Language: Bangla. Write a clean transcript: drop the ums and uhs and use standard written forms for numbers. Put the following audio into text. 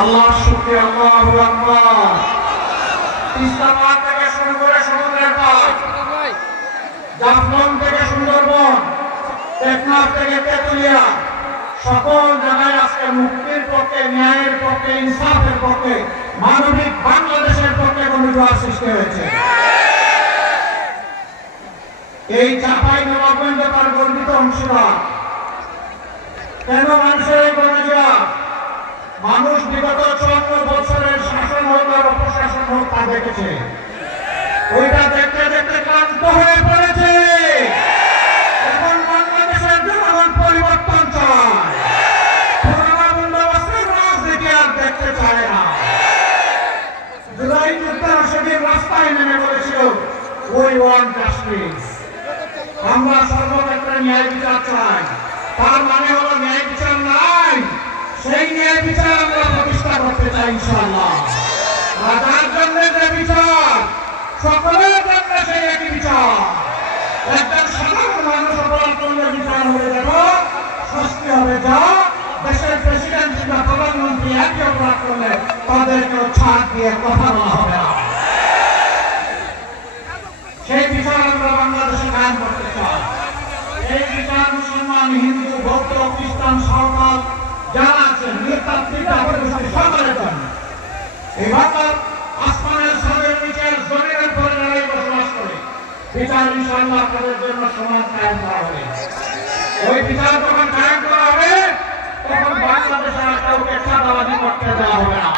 আল্লাহ শুকরিয়া, আল্লাহু আকবার। ইসলামাবাদ থেকে শুরু করে সমুদ্রের পাড়, জাফলং থেকে সুন্দরবন, টেকনাফ থেকে তেতুলিয়া, সকল জায়গায় আজকে মুক্তির পক্ষে, ন্যায়ের পক্ষে, ইনসাফের পক্ষে, মানবিক বাংলাদেশের পক্ষে গণজোয়ার সৃষ্টি হয়েছে। এই চাঁপাইনবাবগঞ্জ তার গর্বিত অংশীদার। কেন মানুষের এই গণজোয়ার? মানুষ বিগত 54 বছরের শাসন হোক আর অপশাসন হোক তা দেখেছে। ওইটা দেখতে দেখতে ক্লান্ত হয়ে পড়েছে। এখন বাংলাদেশের জনগণ পরিবর্তন চায়, পুরোনো বন্দোবস্তের রাজনীতি আর দেখতে চায় না। জুলাই যুদ্ধের সেদিন রাস্তায় নেমে বলেছিল, উই ওয়ান্ট জাস্টিস, আমরা সর্বক্ষেত্রে ন্যায় বিচার চাই। তার মানে হলো ন্যায় বিচার নাই, সেই ন্যায় বিচার আমরা প্রতিষ্ঠা করতে চাই ইনশাআল্লাহ। রাজার জন্য যে বিচার, সকলের জন্য সেই একই বিচার। একজন সাধারণ মানুষ অপরাধ করলে বিচার হয়ে যাব, শাস্তি হবে যা। দেশের প্রেসিডেন্ট কিংবা প্রধানমন্ত্রী একই অপরাধ করলে তাদেরকেও ছাড় দিয়ে কথা বলা হবে না। সেই বিচার আমরা বাংলাদেশে কায়েম করতে চাই। এই বিচার মুসলমান, হিন্দু, বৌদ্ধ, খ্রিস্টান, সাঁওতাল যারা আছেন, নৃতাত্ত্বিক সকলের জন্য। এই বাংলার আসমানের ছাদের নিচের জমিনের পরে যারাই বসবাস করে, বিচার ইনশাআল্লাহ আপনাদের জন্য সমান কায়েম করা হবে। ওই বিচার যখন কায়েম করা হবে, তখন বাংলাদেশের কাউকে চাঁদাবাজি করতে দেওয়া হবে না।